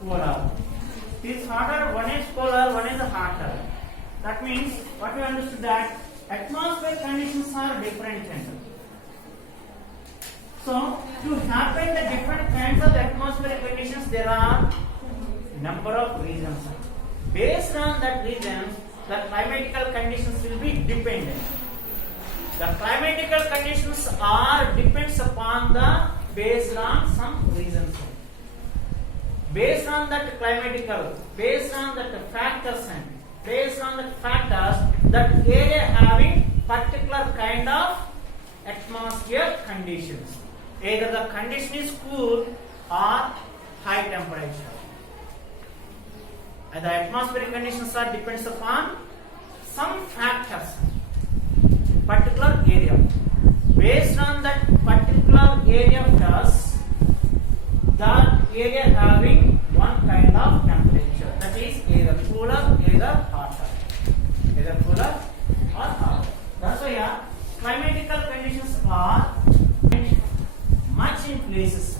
polar. It is hotter, one is polar, one is hotter. That means what we understood that atmospheric conditions are different. So to happen the different kinds of atmospheric conditions, there are number of reasons. Based on that reasons, the climatical conditions will be dependent. The climatical conditions are depends upon the based on some reasons. Based on that climatical, based on that factors and based on the factors, that area having particular kind of atmosphere conditions. Either the condition is cool or high temperature. And the atmospheric conditions are depends upon some factors, particular area. Based on that particular area plus that area having one kind of temperature, that is either cooler, either hotter, either cooler or hotter. That's why climatical conditions are much in places.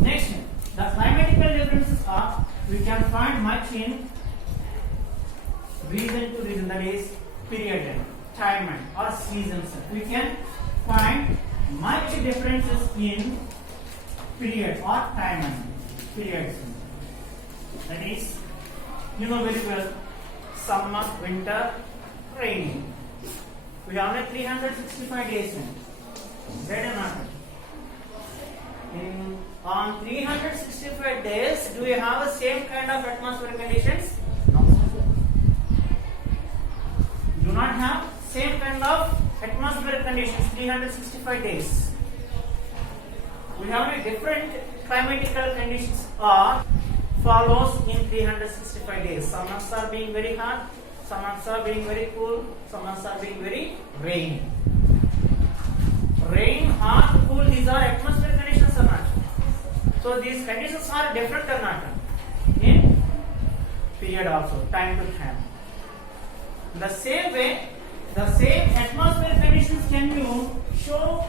Next, the climatical differences are we can find much in region to region, that is period, time or seasons. We can find much differences in period or time periods. That is, you know very well, summer, winter, rainy. We have only 365 days. Right or not? On 365 days, do we have the same kind of atmospheric conditions? No. Do not have same kind of atmospheric conditions 365 days. We have a different climatical conditions are follows in 365 days. Some months are being very hot, some months are being very cool, some months are being very rainy. Rain, hot, cool, these are atmospheric conditions or not? So these conditions are different or not? In period also, time to time. The same way, the same atmospheric conditions can you show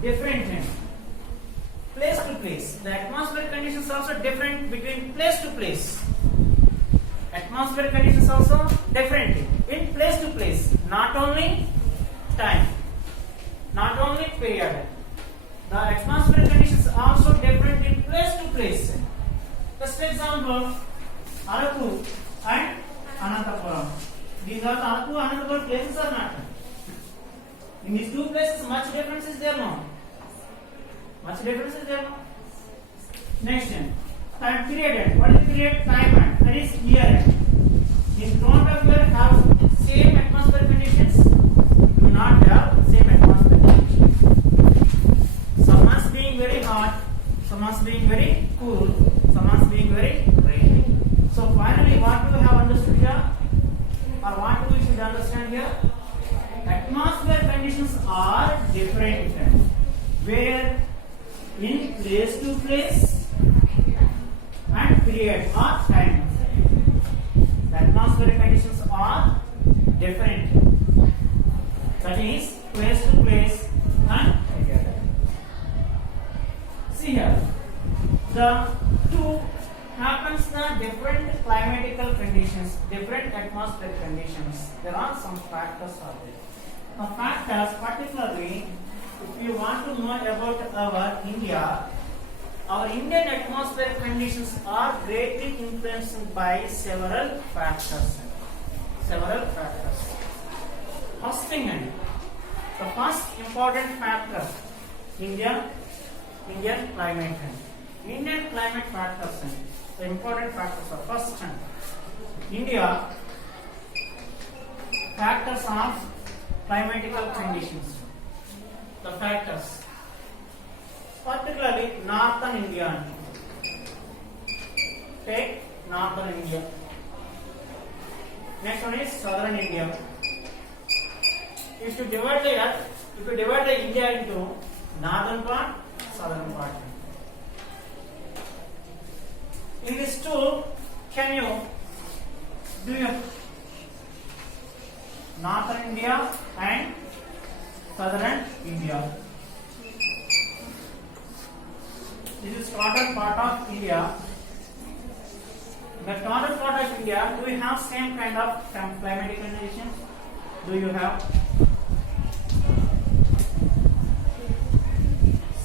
different things. Place to place. The atmospheric conditions also different between place to place. Atmospheric conditions also different in place to place. Not only time, not only period. The atmospheric conditions are also different in place to place. Just example, Araku and Anantapuram. These are the Araku and Anantapuram places or not? In these two places, much difference is there no? Much difference is there no? Next one, time period. What is the period? Time. That is year end. In front of year have same atmospheric conditions? Do not have same atmospheric conditions. Some months being very hot, some months being very cool, some months being very rainy. So finally, what do we have understood here? Or what we should understand here? Atmospheric conditions are different. Where in place to place and period or time. The atmospheric conditions are different. That is place to place and period. See here, the two happens the different climatical conditions, different atmospheric conditions. There are some factors are there. The factors, particularly, if you want to know about our India, our Indian atmospheric conditions are greatly influenced by several factors. Several factors. First thing, the first important factor, Indian climate. Indian climate factors. The important factors are first, India factors of climatical conditions. The factors, particularly northern India. Take northern India. Next one is southern India. If you divide the earth, if you divide the India into northern part, southern part. In these two, can you do your northern India and southern India? this is northern part of India. The northern part of India, do we have same kind of climatic conditions? Do you have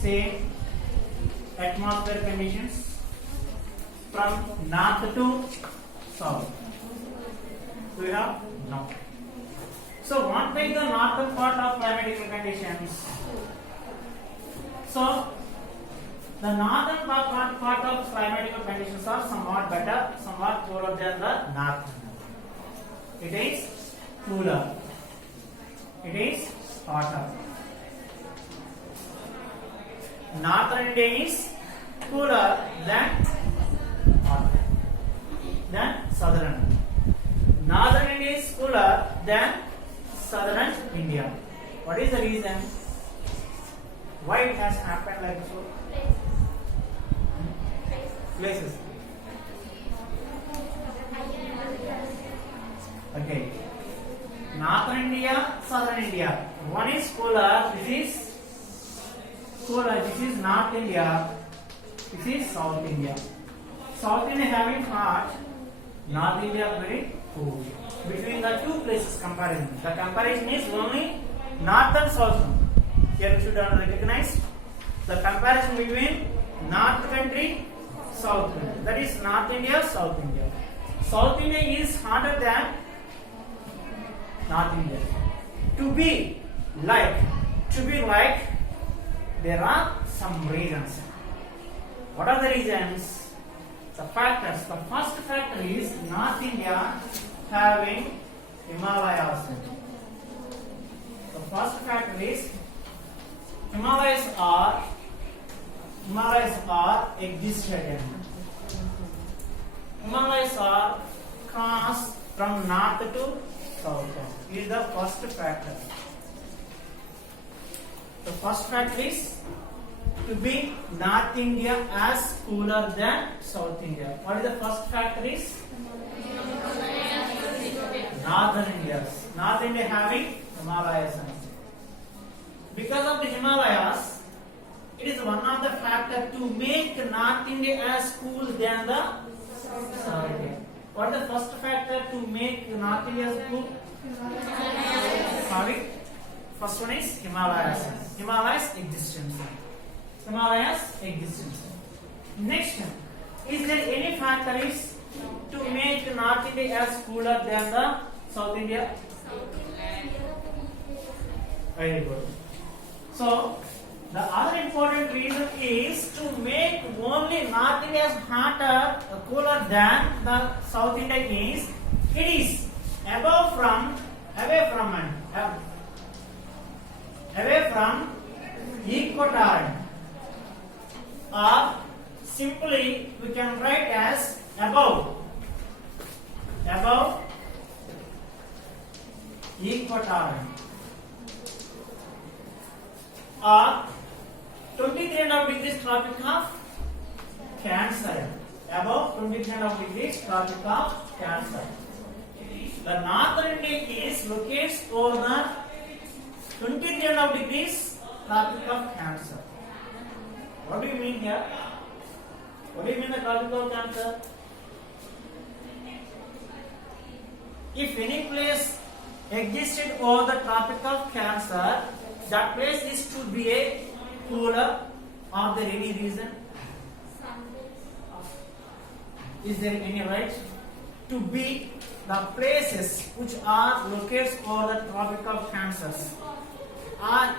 same atmosphere conditions from north to south? Do you have? No. So what make the northern part of climatic conditions? So the northern part of climatic conditions are somewhat better, somewhat cooler than the north. It is cooler. It is hotter. Northern India is cooler than hotter than southern. Northern India is cooler than southern India. What is the reason? Why it has happened like so? Places. Okay. Northern India, southern India. One is cooler. This is cooler. This is North India. This is South India. South India having hot. North India very cool. Between the two places comparison. The comparison is only north and south. Here you should recognize the comparison between north country, south country. That is North India, South India. South India is hotter than North India. To be like, there are some reasons. What are the reasons? The factors. The first factor is North India having Himalayas. The first factor is Himalayas are existed. Himalayas are crossed from north to south. This is the first factor. The first factor is to be North India as cooler than South India. What is the first factor is? Northern India. North India having Himalayas. Because of the Himalayas, it is one of the factors to make North India as cool than the South India. What is the first factor to make North India as cool? Sorry. First one is Himalayas. Himalayas existence. Himalayas existence. Next, is there any factor is to make North India as cooler than the South India? Very good. So, the other important reason is to make only North India as hotter, cooler than the South India is. It is away from equator, or simply we can write as above equator, or 23.5 degrees Tropic of Cancer. Above 23.5 degrees Tropic of Cancer. The northern India is located over the 23.5 degrees Tropic of Cancer. What do you mean here? What do you mean the Tropic of Cancer? If any place existed over the Tropic of Cancer, that place is to be a cooler. Are there any reason? Is there any right to be the places which are located over the Tropic of Cancer? Are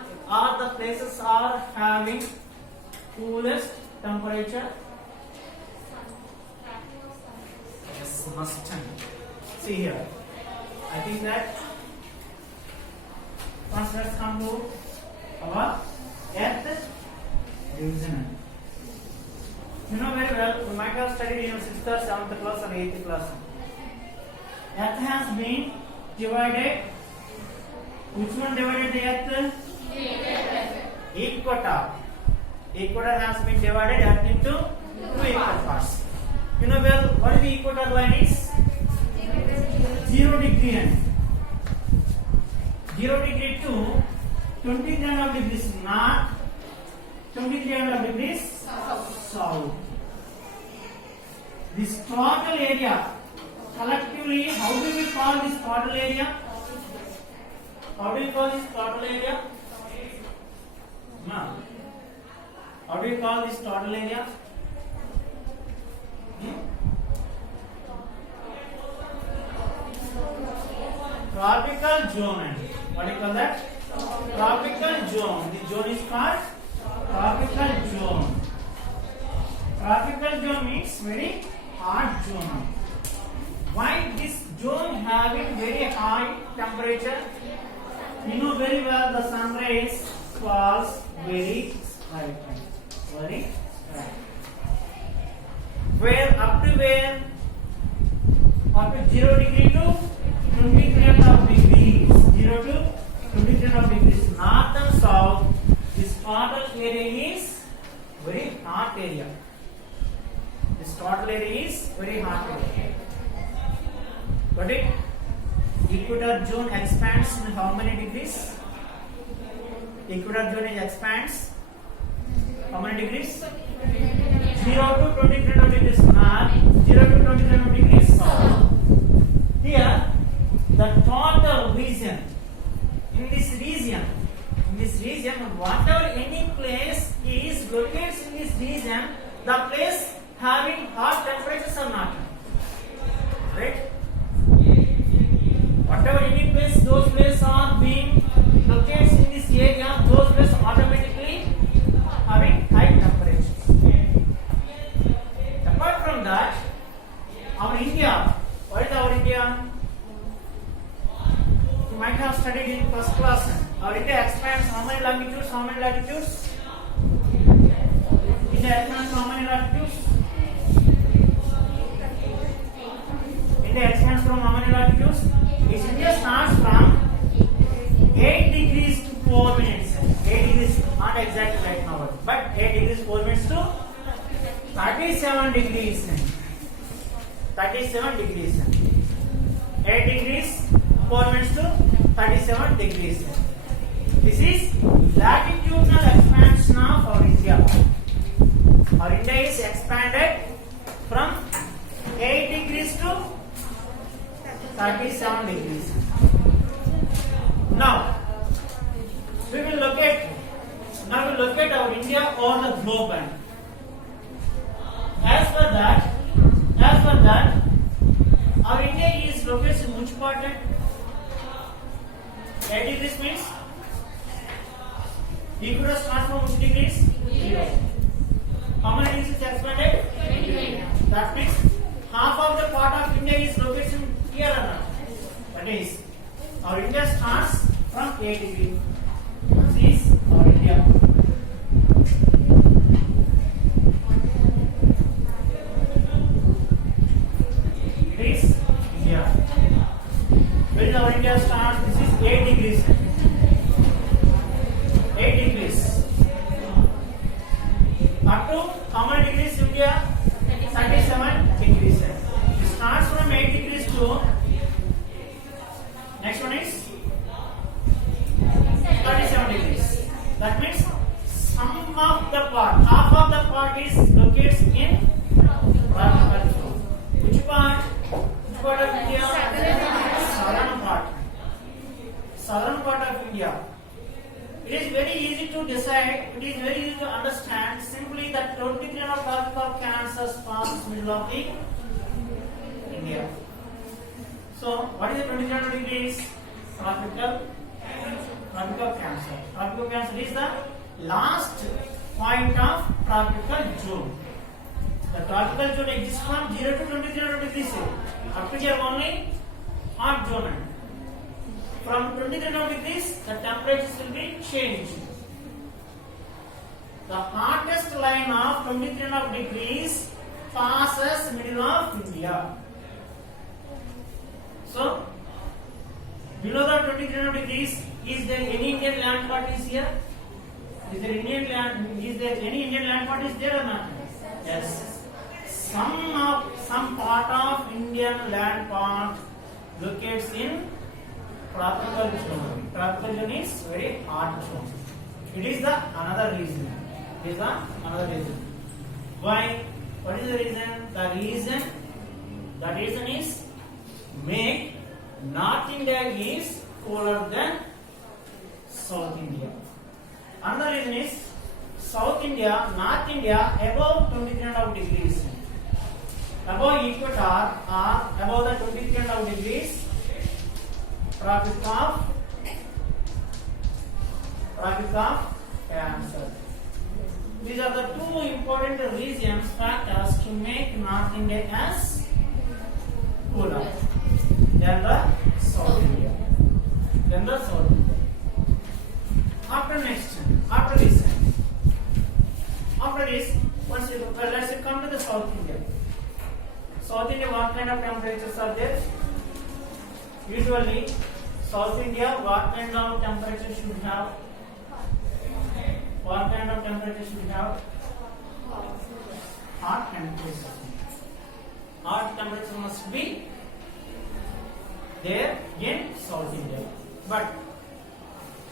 the places are having coolest temperature? Yes, must. See here. I think that once let's come to our Earth division. You know very well, you might have studied in your 6th or 7th class or 8th class. Earth has been divided. Which one divided the Earth? Equator. Equator has been divided Earth into two equal parts. You know well, what is the equator line is? 0 degree and 0 degree to 23.5 degrees north, 23.5 degrees south. This total area, collectively, how do we call this total area? How do you call this total area? No. How do you call this total area? Tropical zone. What do you call that? Tropical zone. The zone is called tropical zone. Tropical zone means very hot zone. Why this zone having very high temperature? You know very well the sun rays falls very straight. Very straight. Where up to where? Up to 0 degree to 23 of degrees. 0 to 23 of degrees. North and south. This total area is very hot area. This total area is very hot area. Got it? Equator zone expands in how many degrees? Equator zone expands how many degrees? 0 to 23 degrees north, 0 to 23 degrees south. Here, the total region, in this region, whatever any place is located in this region, the place having hot temperatures or not? Right? Whatever any place, those places are being located in this area, those places automatically having high temperatures. Apart from that, our India, what is our India? You might have studied in first class. Our India expands how many longitudes, how many latitudes? India expands how many latitudes? India expands from how many latitudes? India starts from 8 degrees to 4 minutes. 8 degrees, not exactly right now, but 8 degrees 4 minutes to 37 degrees. 37 degrees. 8 degrees 4 minutes to 37 degrees. This is latitudinal expansion of our India. Our India is expanded from 8 degrees to 37 degrees. Now, we will locate our India on the globe band. As per that, our India is located in which quadrant? 8 degrees means equator starts from which degrees? 0. How many degrees is expanded? 8. That means half of the part of India is located here or not? That is, our India starts from 8 degrees. This is our India. This is India. Where is our India starts? This is 8 degrees. 8 degrees. Up to how many degrees India? 37 degrees. It starts from 8 degrees to next one is 37 degrees. That means some of the part, half of the part is located in tropical zone. Which part? Which part of India? Southern part. Southern part of India. It is very easy to decide, it is very easy to understand. Simply that 23 of Gulf of Kansas passes middle of the India. So, what is the 23 degrees? Tropical Cancer. Tropical Cancer is the last point of tropical zone. The tropical zone exists from 0 to 23 degrees. Up to here only hot zone. From 23 degrees, the temperatures will be changed. The hottest line of 23 degrees passes middle of India. So, below the 23 degrees, is there any Indian land part is here? Is there any Indian land part is there or not? Yes. Some part of Indian land part locates in tropical zone. Tropical zone is very hot zone. It is the another reason. Why? What is the reason? The reason is make North India is cooler than South India. Another reason is North India above 23.5 degrees. Above equator or above the 23.5 degrees, tropic of Cancer. These are the two important reasons, factors to make North India as cooler than the South India. After this, once you let's come to the South India. South India, what kind of temperatures are there? Usually, South India, what kind of temperature should have? Hot temperature. Hot temperature must be there in South India. But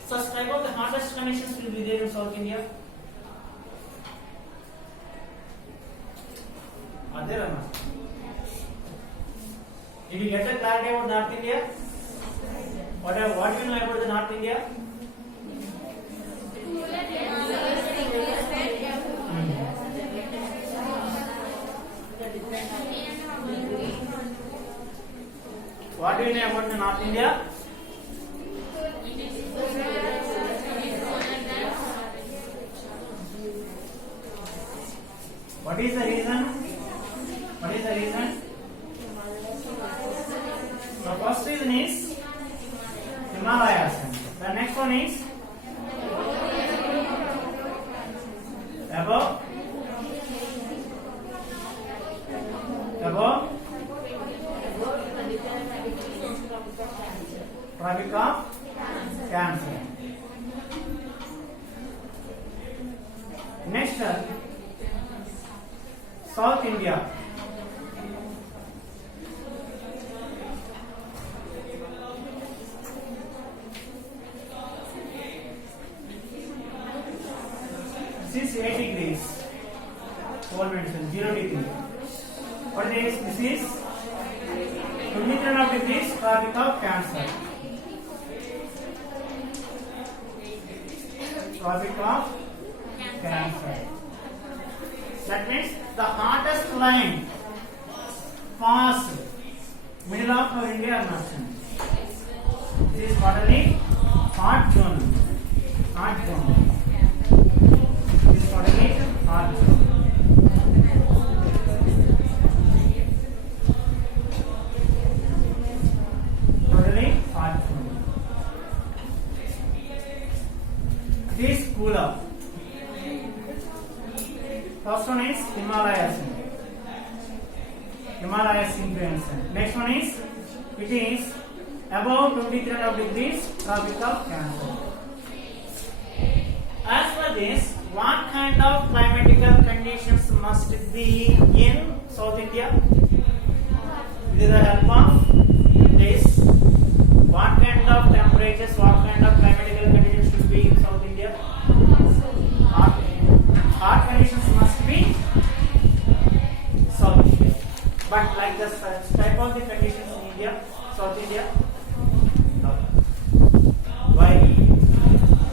such type of the hottest conditions will be there in South India. Are there or not? Did you get the clarity about North India? What do you know about the North India? What do you know about the North India? What is the reason? The first reason is Himalayas. The next one is above Tropic of Cancer. Next, South India. This is 8 degrees. Cold mentioned 0 degree. What is this? This is 23.5 degrees Tropic of Cancer. Tropic of Cancer. That means the hottest line past middle of our India nation. This is totally hot zone. This is totally hot zone. This cooler. First one is Himalayas influence. Next one is it is above 23.5 degrees Tropic of Cancer. As for this, what kind of climatical conditions must be in South India? With the help of this, what kind of temperatures, what kind of climatical conditions should be in South India? Hot conditions must be South India. But like the type of the conditions in India, South India? No. Why?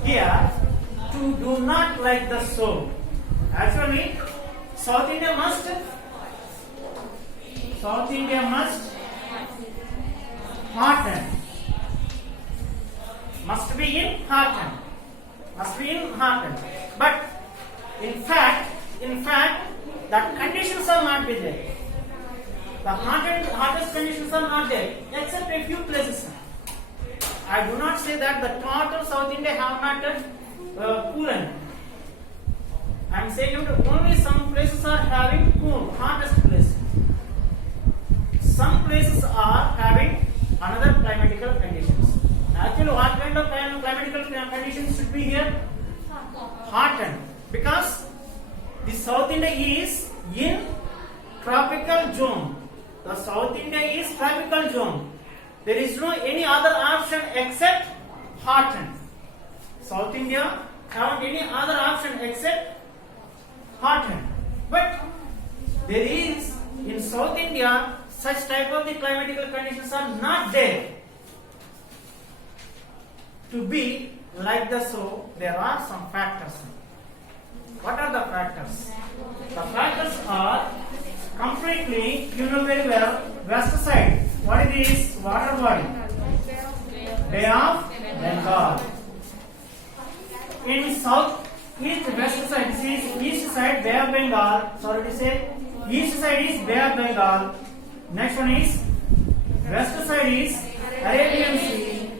Here, to do not like the so. Actually, South India must harden. Must be in harden. But in fact, that conditions are not there. The hottest conditions are not there, except a few places. I do not say that the total South India have not coolant. I am saying that only some places are having cool, hottest places. Some places are having another climatical conditions. Actually, what kind of climatical conditions should be here? Hot, because the South India is in tropical zone. The South India is tropical zone. There is no any other option except hot. South India haven't any other option except hot. But there is in South India such type of the climatical conditions are not there. To be like the so, there are some factors. What are the factors? The factors are completely, you know very well, west side. What is this water body? Bay of Bengal. In south, east, west side, this is east side Bay of Bengal. Sorry to say, east side is Bay of Bengal. Next one is west side is Arabian Sea.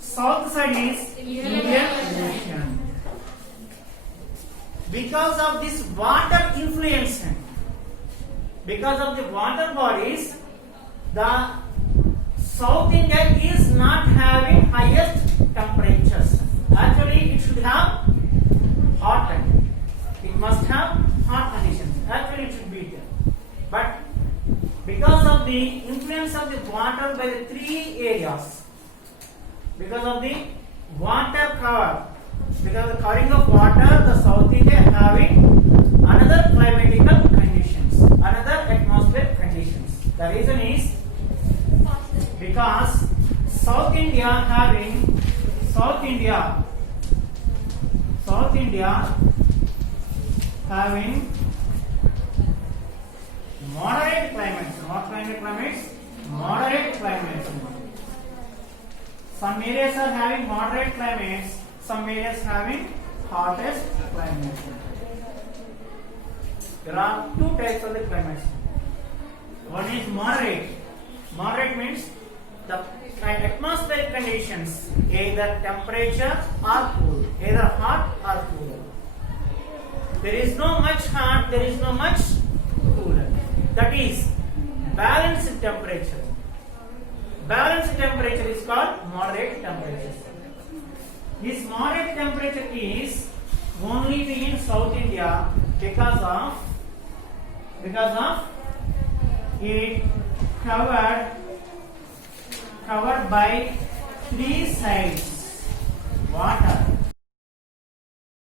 South side is Indian Ocean. Because of this water influence, because of the water bodies, the South India is not having highest temperatures. Actually, it should have hot. It must have hot conditions. Actually, it should be there. But because of the influence of the water by the three areas, because of the water cover, because of the covering of water, the South India having another climatical conditions, another atmospheric conditions. The reason is because South India having moderate climates. What kind of climates? Moderate climates. Some areas are having moderate climates, some areas having hottest climates. There are two types of the climates. One is moderate. Moderate means the atmospheric conditions, either temperature or cool, either hot or cool. There is no much hot, there is no much cooler. That is balanced temperature. Balanced temperature is called moderate temperature. This moderate temperature is only in South India because of it covered by three sides: water,